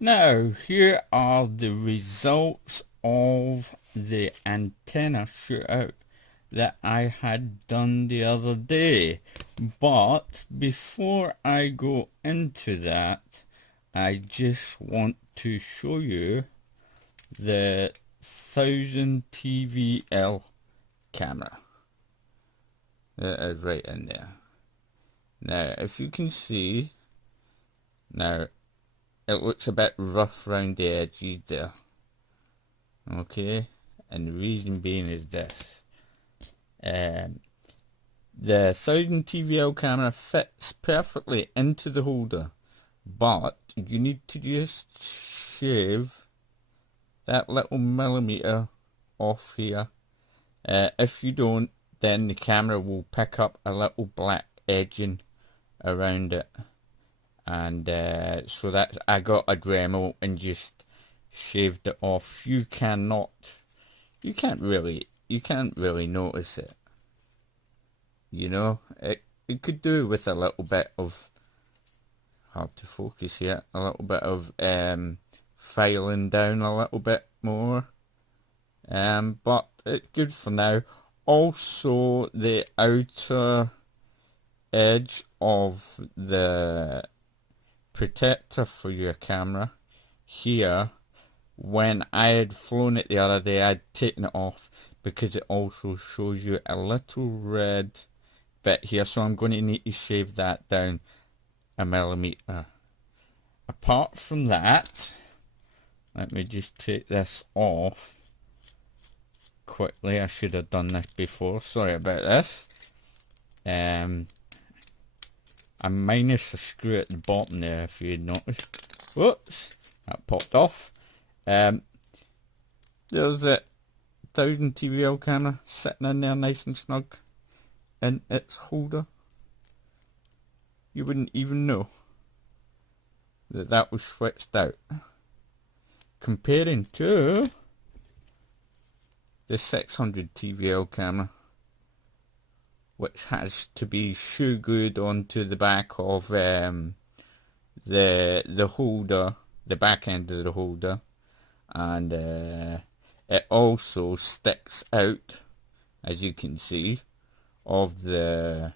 Now, here are the results of the antenna shootout that I had done the other day. But before I go into that, I just want to show you the 1000 TVL camera that is right in there. Now, if you can see, now it looks a bit rough around the edges there. Okay, and the reason being is this. The 1000 TVL camera fits perfectly into the holder, but you need to just shave that little millimeter off here. If you don't, then the camera will pick up a little black edging around it. And so that's, I got a Dremel and just shaved it off. You can't really notice it. You know, it could do with a little bit of, hard to focus here, a little bit of filing down a little bit more. But it's good for now. Also, the outer edge of the protector for your camera here, when I had flown it the other day, I'd taken it off because it also shows you a little red bit here, so I'm going to need to shave that down a millimeter. Apart from that, let me just take this off quickly. I should have done this before, sorry about this. I minus a screw at the bottom there, if you had noticed. Whoops, that popped off. There's a 1000 TVL camera sitting in there nice and snug in its holder. You wouldn't even know that that was switched out. Comparing to the 600 TVL camera, which has to be shoe glued onto the back of the holder, the back end of the holder, and it also sticks out, as you can see, of the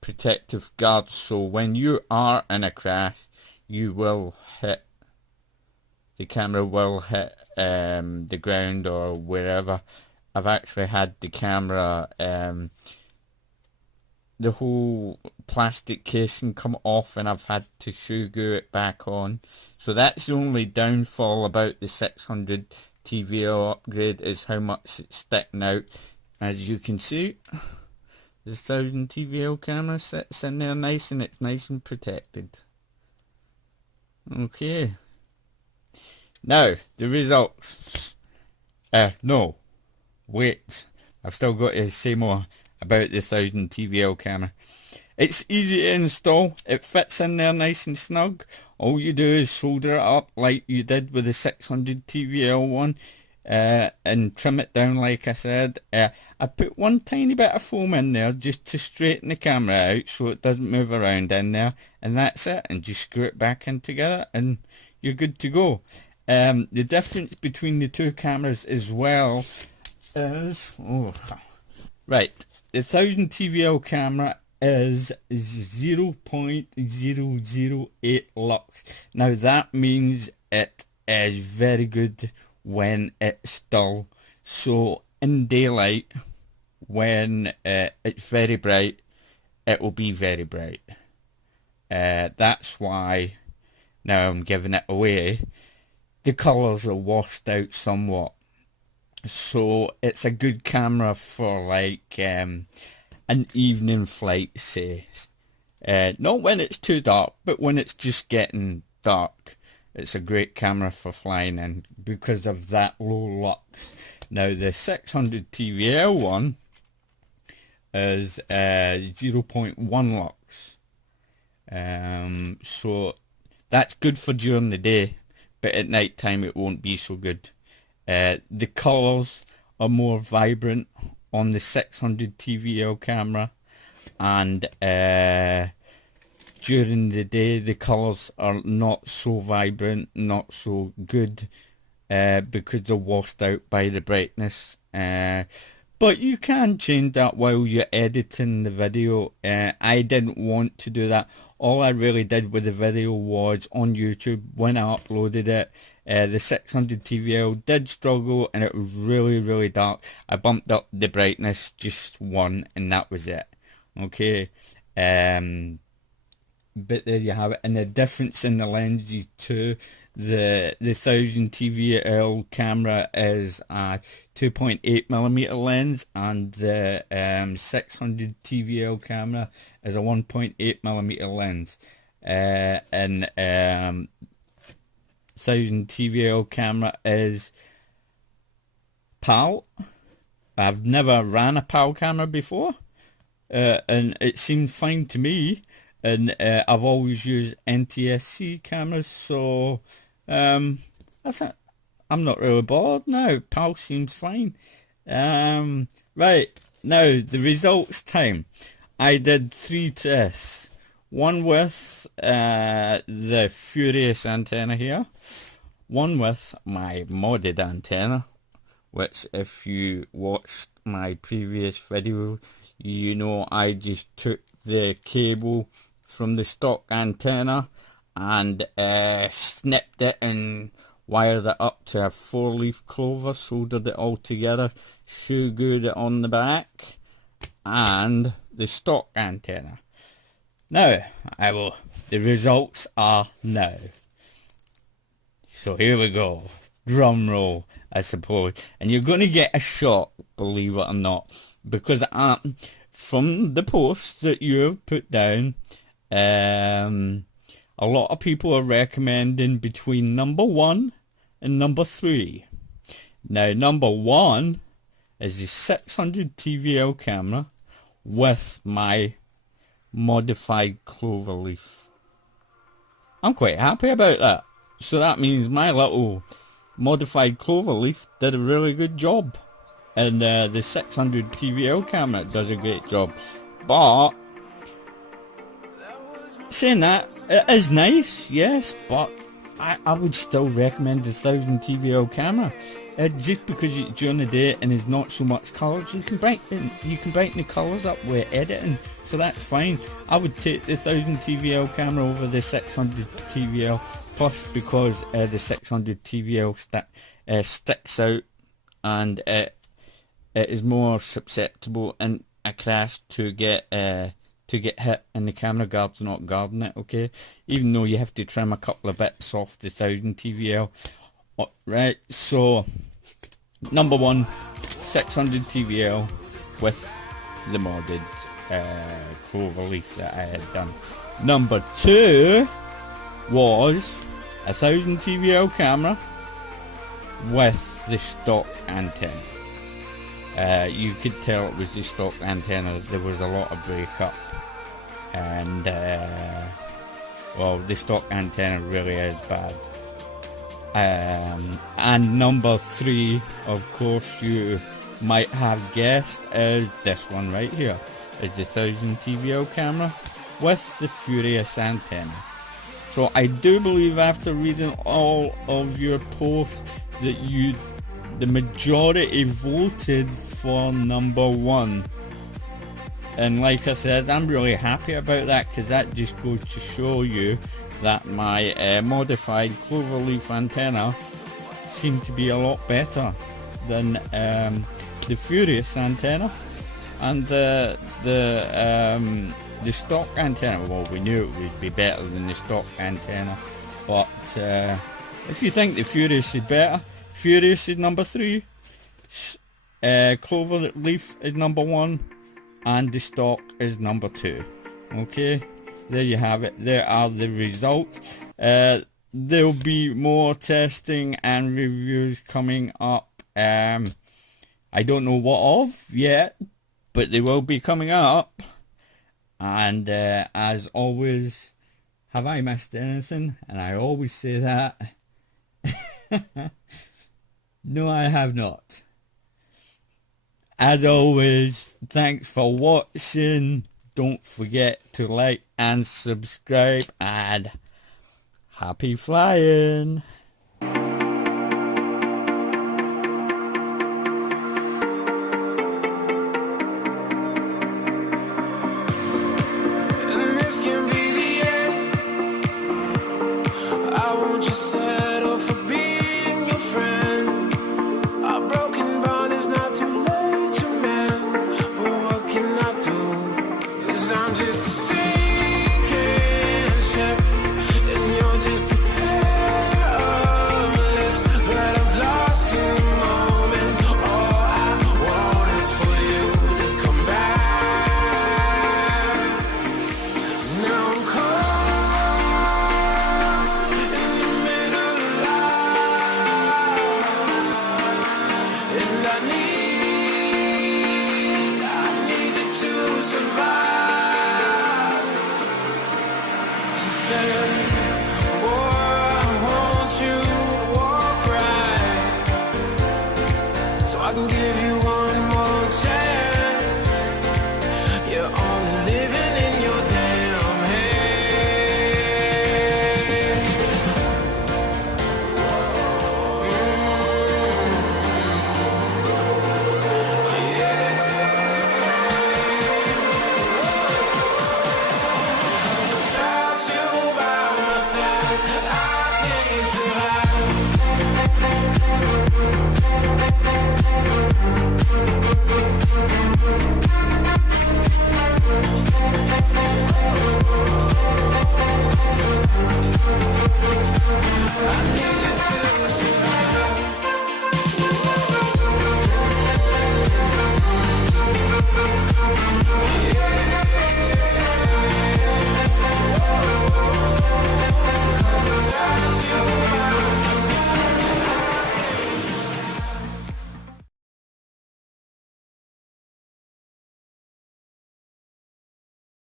protective guards. So when you are in a crash, you will hit, the camera will hit the ground or wherever. I've actually had the camera, the whole plastic casing come off, and I've had to shoe glue it back on. So that's the only downfall about the 600 TVL upgrade, is how much it's sticking out. As you can see, the 1000 TVL camera sits in there nice, and it's nice and protected. Okay. Now, the results. No. Wait, I've still got to say more about the 1000 TVL camera. It's easy to install, it fits in there nice and snug. All you do is solder it up like you did with the 600 TVL one, and trim it down like I said. I put one tiny bit of foam in there just to straighten the camera out so it doesn't move around in there, and that's it, and just screw it back in together and you're good to go. The difference between the two cameras as well is, right, the 1000 TVL camera is 0.008 lux. Now that means it is very good when it's dull. So in daylight, when it's very bright, it will be very bright. That's why now I'm giving it away. The colours are washed out somewhat. So it's a good camera for like an evening flight, say. Not when it's too dark, but when it's just getting dark. It's a great camera for flying in because of that low lux. Now the 600 TVL one is 0.1 lux. So that's good for during the day, but at night time it won't be so good. The colours are more vibrant on the 600 TVL camera, and during the day the colours are not so vibrant, not so good, because they're washed out by the brightness. But you can change that while you're editing the video. I didn't want to do that. All I really did with the video was on YouTube, when I uploaded it, the 600 TVL did struggle and it was really, really dark. I bumped up the brightness just one and that was it. Okay. But there you have it. And the difference in the lenses too. The 1000 TVL camera is a 2.8mm lens, and the 600 TVL camera is a 1.8mm lens. And 1000 TVL camera is PAL. I've never ran a PAL camera before, and it seemed fine to me. And I've always used NTSC cameras, so I'm not really bothered now. PAL seems fine. Right, now the results time. I did 3 tests. One with the Furious antenna here. One with my modded antenna, which if you watched my previous video, you know I just took the cable from the stock antenna and snipped it and wired it up to a 4-leaf clover, soldered it all together, shoe glued it on the back, and the stock antenna. Now, the results are now. So here we go. Drum roll, I suppose. And you're going to get a shock, believe it or not, because from the posts that you have put down, a lot of people are recommending between number 1 and number 3. Now, number 1 is the 600 TVL camera with my modified cloverleaf. I'm quite happy about that. So that means my little modified cloverleaf did a really good job, and the 600 TVL camera does a great job. But saying that, it is nice, yes, but I would still recommend the 1000 TVL camera. Just because it's during the day and there's not so much colours, you can brighten the colours up with editing, so that's fine. I would take the 1000 TVL camera over the 600 TVL, first because the 600 TVL sticks out, and it is more susceptible in a crash to get hit, and the camera guard's not guarding it, okay? Even though you have to trim a couple of bits off the 1000 TVL. Right, so number 1, 600 TVL with the modded cloverleaf that I had done. Number 2 was a 1000 TVL camera with the stock antenna. You could tell it was the stock antenna. There was a lot of breakup, and well, the stock antenna really is bad. And number 3, of course, you might have guessed, is this one right here, is the 1000 TVL camera with the Furious antenna. So I do believe, after reading all of your posts, that the majority voted for number 1. And like I said, I'm really happy about that, because that just goes to show you that my modified cloverleaf antenna seemed to be a lot better than the Furious antenna and the stock antenna. Well, we knew it would be better than the stock antenna, but if you think the Furious is better, Furious is number 3, cloverleaf is number 1, and the stock is number 2. Okay, there you have it. There are the results. There'll be more testing and reviews coming up. I don't know what of yet, but they will be coming up. And as always, have I missed anything? And I always say that. No, I have not. As always, thanks for watching. Don't forget to like and subscribe, and happy flying. And this can be the end. I won't just settle for being your friend. A broken bond is not too late to mend. But what can I do? 'Cause I'm just a sinking ship, and you're just a pair of lips that I've lost in the moment. All I want is for you to come back. Now I'm caught in the middle of life, and I need you to survive. She said, boy, I want you to walk right, so I can give you one